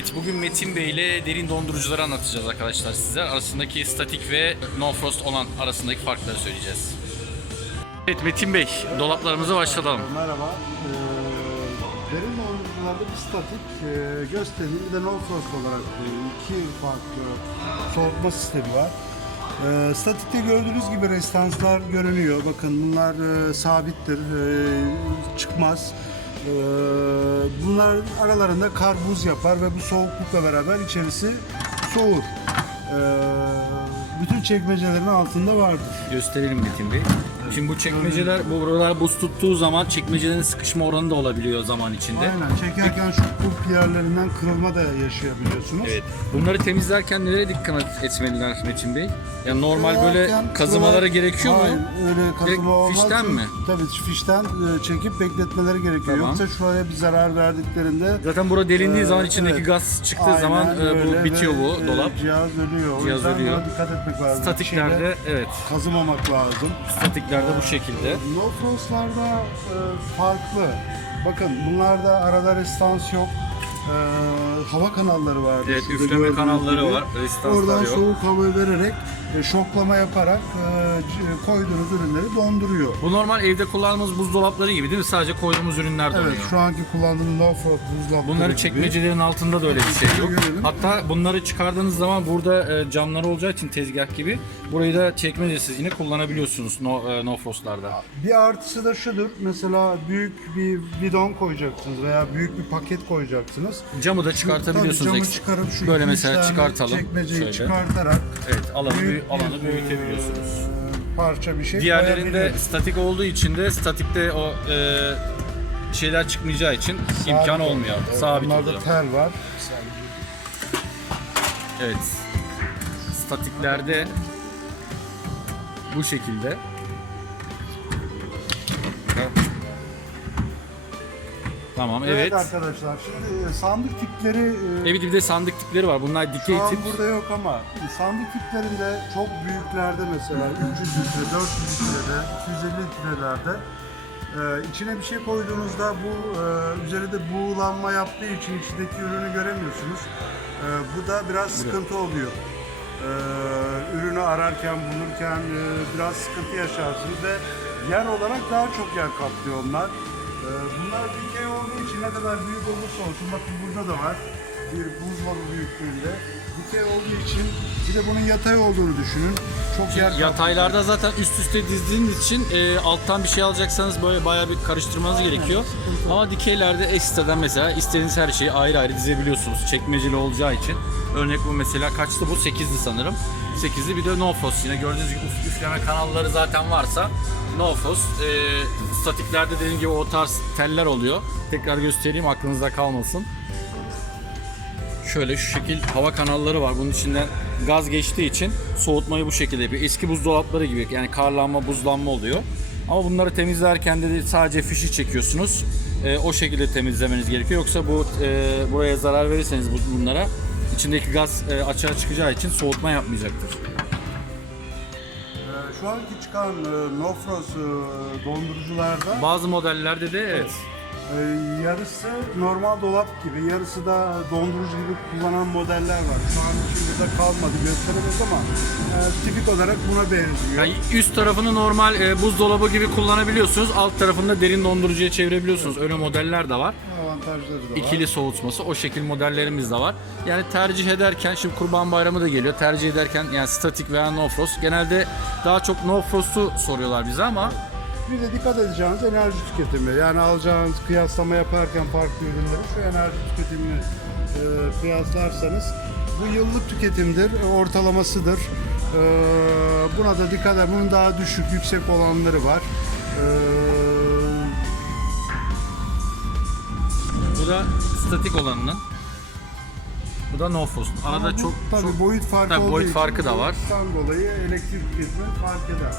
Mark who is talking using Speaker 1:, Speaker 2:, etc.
Speaker 1: Evet bugün Metin Bey ile derin dondurucuları anlatacağız arkadaşlar size. Arasındaki statik ve no frost olan arasındaki farkları söyleyeceğiz. Evet Metin Bey dolaplarımıza başlayalım.
Speaker 2: Merhaba. Ee, derin dondurucularda bir statik e, göstereyim. Bir de no frost olarak e, iki farklı soğutma sistemi var. Ee, statikte gördüğünüz gibi restanslar görünüyor. Bakın bunlar e, sabittir, e, çıkmaz. Ee, bunlar aralarında kar buz yapar ve bu soğuklukla beraber içerisi soğur. Ee, bütün çekmecelerin altında vardır.
Speaker 1: Gösterelim Metin Bey. Şimdi bu çekmeceler, bu buralar buz tuttuğu zaman çekmecelerin sıkışma oranı da olabiliyor zaman içinde.
Speaker 2: Aynen. Çekerken şu kulp yerlerinden kırılma da yaşayabiliyorsunuz.
Speaker 1: Evet. Bunları temizlerken nelere dikkat etmeliler Metin Bey? Yani normal böyle
Speaker 2: Kırarken
Speaker 1: gerekiyor
Speaker 2: Hayır,
Speaker 1: mu?
Speaker 2: öyle
Speaker 1: Direkt
Speaker 2: kazıma olmaz.
Speaker 1: fişten mi?
Speaker 2: Tabii fişten e, çekip bekletmeleri gerekiyor.
Speaker 1: Tamam.
Speaker 2: Yoksa şuraya bir zarar verdiklerinde
Speaker 1: Zaten bura delindiği
Speaker 2: Ee,
Speaker 1: zaman içindeki
Speaker 2: evet.
Speaker 1: gaz çıktığı
Speaker 2: aynen
Speaker 1: zaman e,
Speaker 2: öyle
Speaker 1: bu bitiyor
Speaker 2: ve,
Speaker 1: bu
Speaker 2: e,
Speaker 1: dolap.
Speaker 2: Cihaz ölüyor. O
Speaker 1: Cihaz
Speaker 2: yüzden
Speaker 1: ölüyor.
Speaker 2: buna dikkat etmek lazım.
Speaker 1: Statiklerde
Speaker 2: şeyle
Speaker 1: evet.
Speaker 2: kazımamak lazım.
Speaker 1: Statiklerde bu şekilde.
Speaker 2: No frostlarda e, farklı. Bakın bunlarda arada restans yok. E, hava kanalları var.
Speaker 1: Evet, üfleme kanalları
Speaker 2: gibi.
Speaker 1: var, restanslar
Speaker 2: Oradan
Speaker 1: yok.
Speaker 2: soğuk hava vererek e, şoklama yaparak e, koyduğunuz ürünleri donduruyor.
Speaker 1: Bu normal evde kullandığımız buzdolapları gibi değil mi? Sadece koyduğumuz ürünler donuyor.
Speaker 2: Evet şu anki kullandığım no frost buzdolapları
Speaker 1: Bunları
Speaker 2: gibi.
Speaker 1: çekmecelerin altında da öyle bir şey yok.
Speaker 2: Görelim.
Speaker 1: Hatta bunları çıkardığınız zaman burada e, camları olacağı için tezgah gibi burayı da çekmecesiz yine kullanabiliyorsunuz no, e, no frostlarda.
Speaker 2: Bir artısı da şudur. Mesela büyük bir bidon koyacaksınız veya büyük bir paket koyacaksınız.
Speaker 1: Camı da
Speaker 2: Tabii
Speaker 1: çıkartabiliyorsunuz.
Speaker 2: camı
Speaker 1: eksik.
Speaker 2: çıkarıp şu
Speaker 1: Böyle mesela çıkartalım.
Speaker 2: Çekmeceyi
Speaker 1: Şöyle.
Speaker 2: çıkartarak
Speaker 1: Evet büyü-
Speaker 2: büyük bir,
Speaker 1: alanı büyütebiliyorsunuz.
Speaker 2: parça bir şey
Speaker 1: Diğerlerinde statik olduğu için de statikte o e, şeyler çıkmayacağı için imkan olmuyor.
Speaker 2: Evet,
Speaker 1: Sabit
Speaker 2: Bunlarda
Speaker 1: oluyor.
Speaker 2: tel var.
Speaker 1: Evet. Statiklerde bu şekilde. Tamam
Speaker 2: Evet.
Speaker 1: evet.
Speaker 2: arkadaşlar şimdi e, sandık tipleri e,
Speaker 1: Evet bir de sandık tipleri var. Bunlar
Speaker 2: şu an
Speaker 1: tip.
Speaker 2: burada yok ama sandık tipleri de çok büyüklerde mesela 300 litre, 400 litrede, 250 litrelerde e, içine bir şey koyduğunuzda bu e, üzerinde buğulanma yaptığı için içindeki ürünü göremiyorsunuz. E, bu da biraz sıkıntı oluyor. E, ürünü ararken, bulurken e, biraz sıkıntı yaşarsınız ve yer olarak daha çok yer kaplıyor onlar. E, bunlar dikey olduğu için ne kadar büyük olursa olsun, bakın burada da var bir buzdolabı büyüklüğünde. Dikey olduğu için bir de bunun yatay olduğunu düşünün. Çok yer.
Speaker 1: Yataylarda zaten üst üste dizdiğiniz için e, alttan bir şey alacaksanız böyle bayağı bir karıştırmanız gerekiyor. Ama dikeylerde ekstradan mesela istediğiniz her şeyi ayrı ayrı dizebiliyorsunuz. Çekmeceli olacağı için. Örnek bu mesela kaçtı bu? 8'li sanırım. 8'li bir de no frost yine gördüğünüz gibi üf- üfleme kanalları zaten varsa no frost. E, statiklerde dediğim gibi o tarz teller oluyor. Tekrar göstereyim aklınızda kalmasın. Şöyle şu şekil hava kanalları var. Bunun içinden gaz geçtiği için soğutmayı bu şekilde yapıyor. Eski buzdolapları gibi yani karlanma, buzlanma oluyor. Ama bunları temizlerken de sadece fişi çekiyorsunuz. Ee, o şekilde temizlemeniz gerekiyor. Yoksa bu e, buraya zarar verirseniz bu- bunlara içindeki gaz e, açığa çıkacağı için soğutma yapmayacaktır.
Speaker 2: Ee, Şu anki çıkan e, no frost e, dondurucularda
Speaker 1: Bazı modellerde de evet.
Speaker 2: E, yarısı normal dolap gibi, yarısı da dondurucu gibi kullanan modeller var. Şu an şimdi de kalmadı gösteremeyiz ama e, tipik olarak buna benziyor.
Speaker 1: Yani üst tarafını normal e, buzdolabı gibi kullanabiliyorsunuz. Alt tarafını da derin dondurucuya çevirebiliyorsunuz. Öyle modeller de var.
Speaker 2: Avantajları da var.
Speaker 1: İkili soğutması o şekil modellerimiz de var. Yani tercih ederken şimdi Kurban Bayramı da geliyor. Tercih ederken yani statik veya no frost. Genelde daha çok no frost'u soruyorlar bize ama
Speaker 2: Bir de dikkat edeceğiniz enerji tüketimi. Yani alacağınız kıyaslama yaparken farklı ürünleri şu enerji tüketimini e, kıyaslarsanız bu yıllık tüketimdir, e, ortalamasıdır. E, buna da dikkat edin. Bunun daha düşük, yüksek olanları var. E,
Speaker 1: bu da statik olanının. Bu da no frost. Arada
Speaker 2: ama bu
Speaker 1: çok
Speaker 2: tabii
Speaker 1: çok
Speaker 2: boyut farkı
Speaker 1: tabii
Speaker 2: olduğu
Speaker 1: boyut
Speaker 2: için
Speaker 1: farkı da var.
Speaker 2: boyuttan dolayı elektrik tüketimi fark eder.